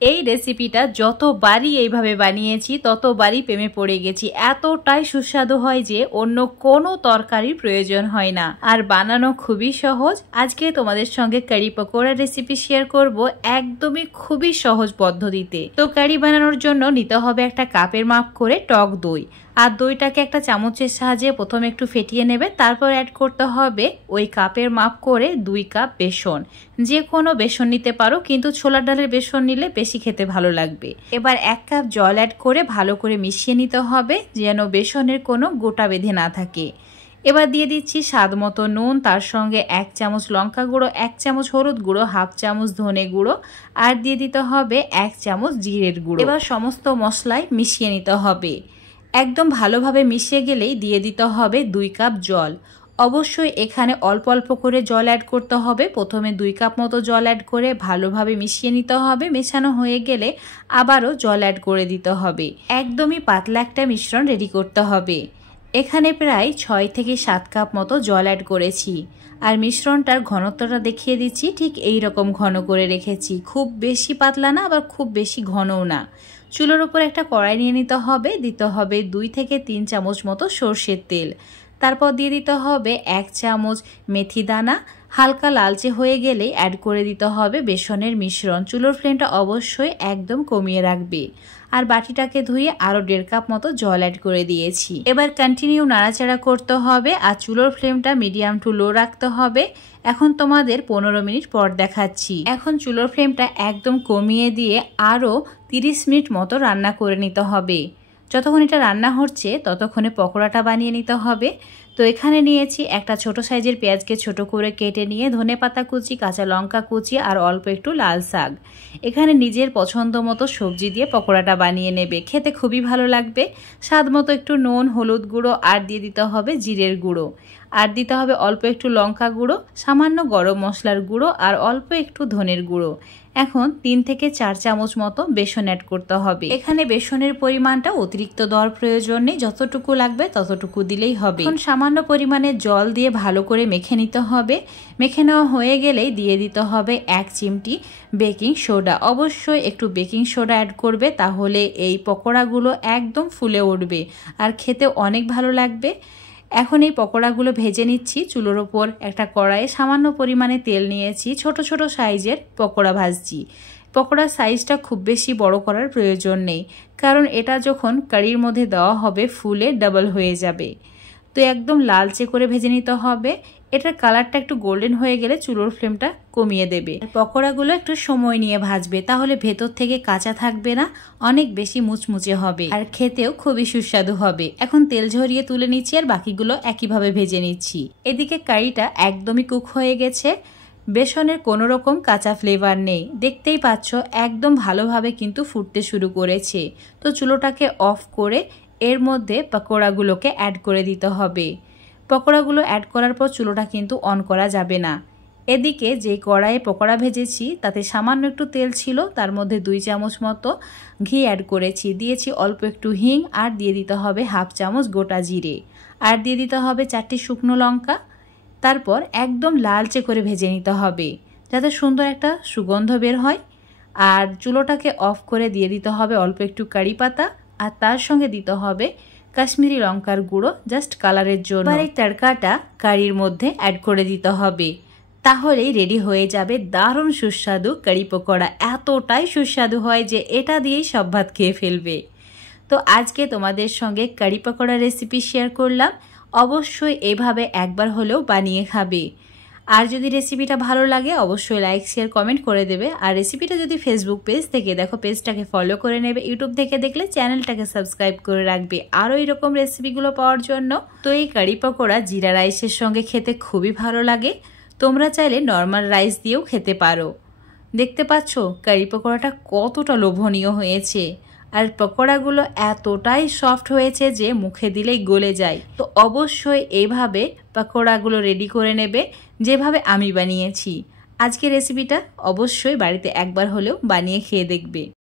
এই রেসিপিটা যতবারই এইভাবে বানিয়েছি ততবারই প্রেমে পড়ে গেছি। এতটাই সুস্বাদু হয় যে অন্য কোনো তরকারির প্রয়োজন হয় না, আর বানানো খুবই সহজ। আজকে তোমাদের সঙ্গে কারি পকোড়া রেসিপি শেয়ার করব একদমই খুবই সহজ পদ্ধতিতে। তো কারি বানানোর জন্য নিতে হবে একটা কাপের মাপ করে টক দই, আর দইটাকে একটা চামচের সাহায্যে প্রথমে একটু ফেটিয়ে নেবে, তারপর অ্যাড করতে হবে ওই কাপের মাপ করে 2 কাপ বেসন। যে কোনো বেসন নিতে পারো, কিন্তু ছোলার ডালের বেসন নিলে বেশি খেতে ভালো লাগবে। এবার 1 কাপ জল অ্যাড করে ভালো করে মিশিয়ে নিতে হবে, যেন বেসনের কোনো গোটা বেঁধে না থাকে। এবার দিয়ে দিচ্ছি স্বাদ মতো নুন, তার সঙ্গে 1 চামচ লঙ্কা গুঁড়ো, 1 চামচ হলুদ গুঁড়ো, হাফ চামচ ধনে গুঁড়ো, আর দিয়ে দিতে হবে 1 চামচ জিরের গুঁড়ো। এবার সমস্ত মশলাই মিশিয়ে নিতে হবে। একদম ভালোভাবে মিশিয়ে গেলেই দিয়ে দিতে হবে 2 কাপ জল। অবশ্যই এখানে অল্প অল্প করে জল অ্যাড করতে হবে। প্রথমে 2 কাপ মতো জল অ্যাড করে ভালোভাবে মিশিয়ে নিতে হবে। মেশানো হয়ে গেলে আবারও জল অ্যাড করে দিতে হবে। একদমই পাতলা একটা মিশ্রণ রেডি করতে হবে। এখানে প্রায় 6 থেকে 7 কাপ মতো জল অ্যাড করেছি, আর মিশ্রণটার ঘনত্বটা দেখিয়ে দিচ্ছি। ঠিক এই রকম ঘন করে রেখেছি, খুব বেশি পাতলা না, আবার খুব বেশি ঘনও না। চুলোর উপর একটা কড়াই নিয়ে নিতে হবে, দিতে হবে 2 থেকে 3 চামচ মতো সর্ষের তেল, তারপর দিয়ে দিতে হবে 1 চামচ মেথি দানা। হালকা লালচে হয়ে গেলে অ্যাড করে দিতে হবে বেসনের মিশ্রণ। চুলোর ফ্লেমটা অবশ্যই একদম কমিয়ে রাখবে, আর বাটিটাকে ধুয়ে আরও 1.5 কাপ মতো জল অ্যাড করে দিয়েছি। এবার কন্টিনিউ নাড়াচাড়া করতে হবে, আর চুলোর ফ্লেমটা মিডিয়াম টু লো রাখতে হবে। এখন তোমাদের 15 মিনিট পর দেখাচ্ছি। এখন চুলোর ফ্লেমটা একদম কমিয়ে দিয়ে আরও 30 মিনিট মতো রান্না করে নিতে হবে। যতক্ষণ এটা রান্না হচ্ছে ততক্ষণে পকোড়াটা বানিয়ে নিতে হবে। তো এখানে নিয়েছি একটা ছোট সাইজের পেঁয়াজকে ছোট করে কেটে নিয়ে, ধনেপাতা কুচি, কাঁচা লঙ্কা কুচি, আর অল্প একটু লাল শাক। এখানে নিজের পছন্দ মতো সবজি দিয়ে পকোড়াটা বানিয়ে নেবে, খেতে খুবই ভালো লাগবে। স্বাদ মতো একটু নুন, হলুদ গুঁড়ো, আর দিয়ে দিতে হবে জিরের গুঁড়ো, আর দিতে হবে অল্প একটু লঙ্কা গুঁড়ো, সামান্য গরম মশলার গুঁড়ো, আর অল্প একটু ধনের গুঁড়ো। এখন 3 থেকে 4 চামচ মতো বেসন অ্যাড করতে হবে। এখানে বেসনের পরিমাণটা অতিরিক্ত দেওয়ার প্রয়োজন নেই, যতটুকু লাগবে ততটুকু দিলেই হবে। এখন সামান্য পরিমাণে জল দিয়ে ভালো করে মেখে নিতে হবে। মেখে নেওয়া হয়ে গেলেই দিয়ে দিতে হবে 1 চিমটি বেকিং সোডা। অবশ্যই একটু বেকিং সোডা অ্যাড করবে, তাহলে এই পকোড়াগুলো একদম ফুলে উঠবে আর খেতে অনেক ভালো লাগবে। এখন এই পকোড়াগুলো ভেজে নিচ্ছি। চুলোর ওপর একটা কড়াইয়ে সামান্য পরিমাণে তেল নিয়েছি, ছোট ছোট সাইজের পকোড়া ভাজছি। পকোড়ার সাইজটা খুব বেশি বড় করার প্রয়োজন নেই, কারণ এটা যখন কারির মধ্যে দেওয়া হবে ফুলে ডাবল হয়ে যাবে। তো একদম লালচে করে ভেজে নিতে হবে। এটার কালারটা একটু গোল্ডেন হয়ে গেলে চুলোর ফ্লেমটা কমিয়ে দেবে। পকোড়াগুলো একটু সময় নিয়ে ভাজবে, তাহলে ভেতর থেকে কাঁচা থাকবে না, অনেক বেশি মুচমুচে হবে, আর খেতেও খুবই সুস্বাদু হবে। এখন তেল ঝরিয়ে তুলে নিচ্ছি, আর বাকিগুলো একইভাবে ভেজে নিচ্ছি। এদিকে কারিটা একদমই কুক হয়ে গেছে, বেসনের কোনো রকম কাঁচা ফ্লেভার নেই। দেখতেই পাচ্ছ একদম ভালোভাবে কিন্তু ফুটতে শুরু করেছে। তো চুলোটাকে অফ করে এর মধ্যে পকোড়াগুলোকে অ্যাড করে দিতে হবে। পকোড়াগুলো অ্যাড করার পর চুলোটা কিন্তু অন করা যাবে না। এদিকে যে কড়াইয়ে পকোড়া ভেজেছি তাতে সামান্য একটু তেল ছিল, তার মধ্যে 2 চামচ মতো ঘি অ্যাড করেছি, দিয়েছি অল্প একটু হিং, আর দিয়ে দিতে হবে হাফ চামচ গোটা জিরে, আর দিয়ে দিতে হবে 4টি শুকনো লঙ্কা। তারপর একদম লালচে করে ভেজে নিতে হবে, যাতে সুন্দর একটা সুগন্ধ বের হয়। আর চুলোটাকে অফ করে দিয়ে দিতে হবে অল্প একটু কারি পাতা, আর তার সঙ্গে দিতে হবে কাশ্মীরি লঙ্কার গুঁড়ো, জাস্ট কালারের জন্য। এবার এই তড়কাটা কারির মধ্যে অ্যাড করে দিতে হবে, তাহলেই রেডি হয়ে যাবে দারুণ সুস্বাদু কারি পকোড়া। এতটাই সুস্বাদু হয় যে এটা দিয়েই সব ভাত খেয়ে ফেলবে। তো আজকে তোমাদের সঙ্গে কারি পকোড়া রেসিপি শেয়ার করলাম। অবশ্যই এভাবে একবার হলেও বানিয়ে খাবে। আর যদি রেসিপিটা ভালো লাগে অবশ্যই লাইক, শেয়ার, কমেন্ট করে দেবে। আর রেসিপিটা যদি ফেসবুক পেজ থেকে দেখো, পেজটাকে ফলো করে নেবে। ইউটিউব থেকে দেখলে চ্যানেলটাকে সাবস্ক্রাইব করে রাখবে আরও এইরকম রেসিপিগুলো পাওয়ার জন্য। তো এই কারি পকোড়া জিরা রাইসের সঙ্গে খেতে খুবই ভালো লাগে। তোমরা চাইলে নর্মাল রাইস দিয়েও খেতে পারো। দেখতে পাচ্ছ কারি পকোড়াটা কতটা লোভনীয় হয়েছে, আর পকোড়াগুলো এতটাই সফট হয়েছে যে মুখে দিলেই গলে যায়। তো অবশ্যই এইভাবে পকোড়াগুলো রেডি করে নেবে, যেভাবে আমি বানিয়েছি। আজকের রেসিপিটা অবশ্যই বাড়িতে একবার হলেও বানিয়ে খেয়ে দেখবে।